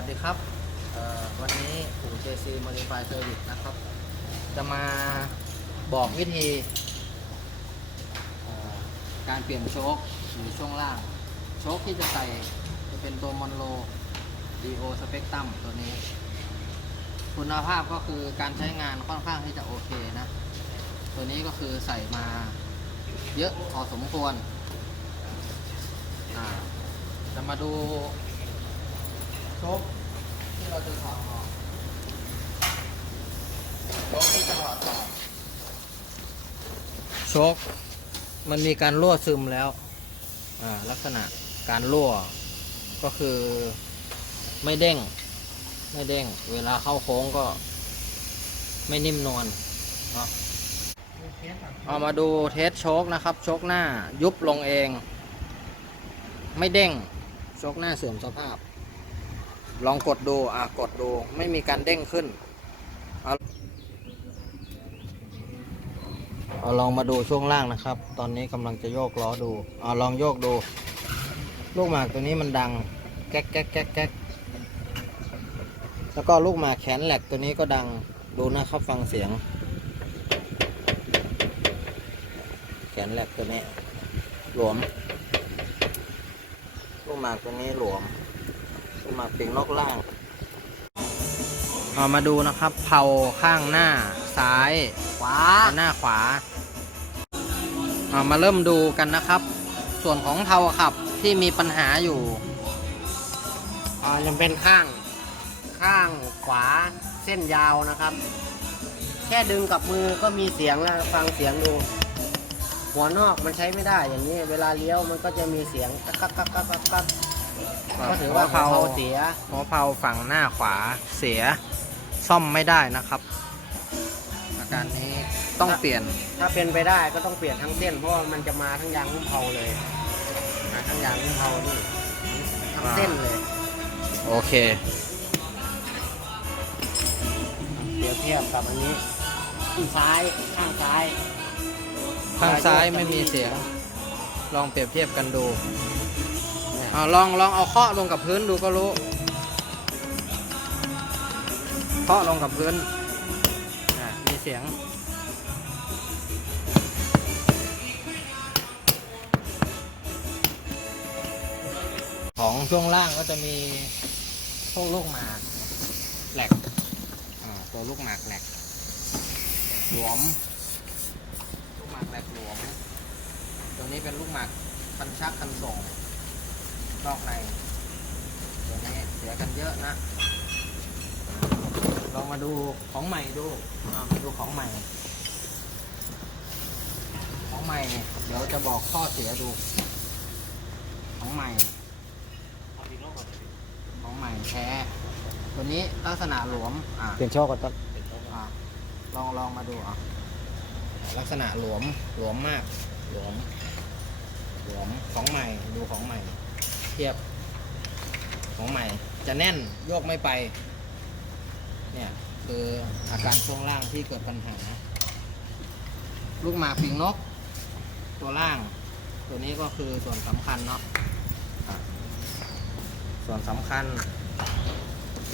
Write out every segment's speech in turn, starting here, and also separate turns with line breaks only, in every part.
วัสดีครับวันนี้ปู่ JC Modify Service นะครับ จะมาบอกวิธีการเปลี่ยนโชคหรือช่วงล่าง โชคที่จะใส่จะเป็นตัวมอนโล DO Spectrum ตัวนี้ คุณภาพก็คือการใช้งานค่อนข้างที่จะโอเคนะ ตัวนี้ก็คือใส่มาเยอะพอสมควรจะมาดู โชคที่เราจะถอดออกโชคที่จะถอดออกโชคมันมีการรั่วซึมแล้วลักษณะการรั่วก็คือไม่เด้ง ไม่เด้ง เวลาเข้าโค้งก็ไม่นิ่มนวลเนาะเอามาดูเทสโชคนะครับ โชคหน้ายุบลงเอง ไม่เด้ง โชคหน้าเสื่อมสภาพ ลองกดดูอะกดดูไม่มีการเด้งขึ้นเอาเอาลองมาดูช่วงล่างนะครับ ตอนนี้กำลังจะโยกล้อดูเอาลองโยกดู ลูกหมากตัวนี้มันดังแก๊กแก๊กแก๊กแก๊กแล้วก็ลูกหมากแขนแหลกตัวนี้ก็ดังดูนะครับฟังเสียง แขนแหลกตัวนี้หลวม ลูกหมากตัวนี้หลวม ลูกหมากปีกนอกล่างเอามาดูนะครับ เผาข้างหน้าซ้าย
ขวา
หน้าขวาเอามาเริ่มดูกันนะครับ ส่วนของเผาขับที่มีปัญหาอยู่
อ่ายังเป็นข้างข้างขวาเส้นยาวนะครับ แค่ดึงกับมือก็มีเสียงแล้วฟังเสียงดูหัวนอกมันใช้ไม่ได้อย่างนี้ เวลาเลี้ยวมันก็จะมีเสียงกักกักกักกักกัก กักก็ถือว่าหัวเขาเสีย
หัวเผาฝั่งหน้าขวาเสียซ่อมไม่ได้นะครับ อาการนี้ต้องเปลี่ยน
ถ้าเป็นไปได้ก็ต้องเปลี่ยนทั้งเส้นเพราะว่ามันจะมาทั้งยางหุ้มเผาเลยมาทั้งยางหุ้มเผานี่ทั้งเส้นเลย
โอเค
เปรียบเทียบกับอันนี้ข้างซ้ายข้างซ้าย
ข้างซ้ายไม่มีเสียง ลองเปรียบเทียบกันดูเอาลองลองเอาเคาะลงกับพื้นดูก็รู้เคาะลงกับพื้นมีเสียงของช่วงล่างก็จะมีพวกลูกหมากแหลกตัวลูกหมากแหลกหลวม ลูกหมากแหลกหลวม ตัวนี้เป็นลูกหมากคันชักคันส่ง นอกในตัวนี้เสียกันเยอะนะลองมาดูของใหม่ดูอะดูของใหม่ ของใหม่เนี่ยเดี๋ยวจะบอกข้อเสียดู ของใหม่ ของใหม่แท้ตัวนี้ลักษณะหลวมอะ
เปลี่ยนโชคก่อนต้น
อะลองลองมาดูอะลักษณะหลวมหลวมมากหลวมหลวมของใหม่ดูของใหม่เทียบของใหม่จะแน่นโยกไม่ไป เนี่ยคืออาการช่วงล่างที่เกิดปัญหา ลูกหมากปิงนก ตัวล่าง ตัวนี้ก็คือส่วนสำคัญเนาะส่วนสำคัญ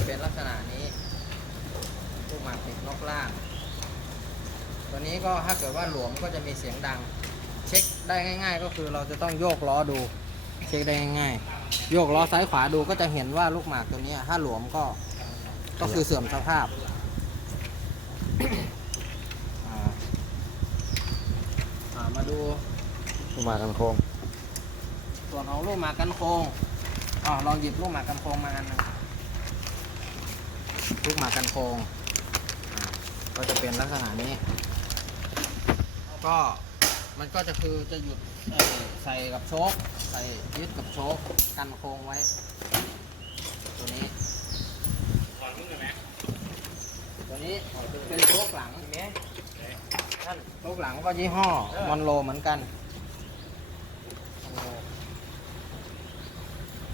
เป็นลักษณะนี้ ลูกหมากปิดนกล่าง ตัวนี้ก็ถ้าเกิดว่าหลวมก็จะมีเสียงดัง เช็คได้ง่าย ๆ ก็คือเราจะต้องโยกล้อดู เช็คได้ง่ายๆ โยกล้อซ้ายขวาดูก็จะเห็นว่าลูกหมากตัวนี้ถ้าหลวมก็ ก็คือเสื่อมสภาพอ่าอ่ามาดู
มากันโค้ง
ส่วนของลูกหมากกันโค้งอ๋อลองหยิบลูกหมากกันโค้งมาอันนึงลูกหมากกันโค้งก็จะเป็นลักษณะนี้ก็มันก็จะคือจะหยุด เอ่อใส่กับโชคใส่ยึดกับโชคกันโค้งไว้ ตัวนี้ตัวนี้เป็นโชคหลังท่านโชคหลังก็ยี่ห้อมอนโลเหมือนกัน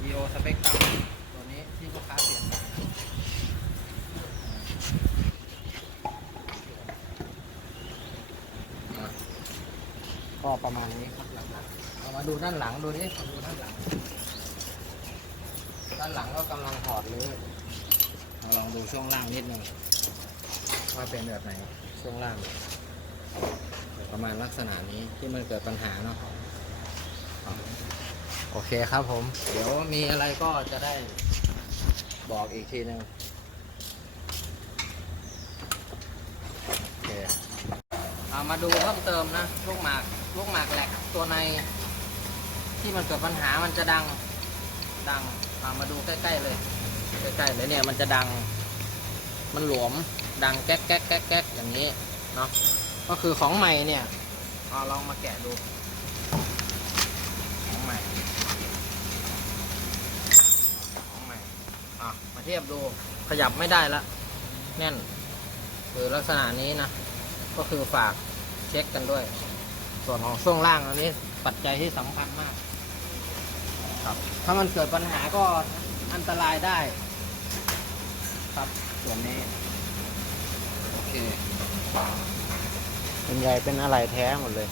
วีโอสเปกตัมตัวนี้ที่ลูกค้าเปลี่ยนมาอะ ก็ประมาณนี้ครับหลักๆเอามาดูด้านหลังดูดิมาดูด้านหลัง ด้านหลังก็กำลังถอดเลยลองดูช่วงล่างนิดนึงว่าเป็นแบบไหนช่วงล่าง ประมาณลักษณะนี้ที่มันเกิดปัญหาเนาะโอเคครับผม เดี๋ยวมีอะไรก็จะได้บอกอีกทีหนึ่งโอเค มาดูเพิ่มเติมนะลูกหมากลูกหมากแหลกตัวใน ที่มันเกิดปัญหามันจะดังดังามาดูใกล้ๆเลยใกล้ๆเลยเนี่ยมันจะดัง มันหลวมดังแก๊กแก๊กแก๊กแก๊กอย่างนี้เนาะก็คือของใหม่เนี่ยเอาลองมาแกะดูของใหม่ของใหม่อะมาเทียบดูขยับไม่ได้ละแน่นคือลักษณะนี้นะก็คือฝาก เช็คกันด้วย ส่วนของช่วงล่างอันนี้ปัจจัยที่สำคัญมาก ครับ ถ้ามันเกิดปัญหาก็อันตรายได้ ครับส่วนนี้โอเค
เป็นใหญ่เป็นอะไรแท้หมดเลย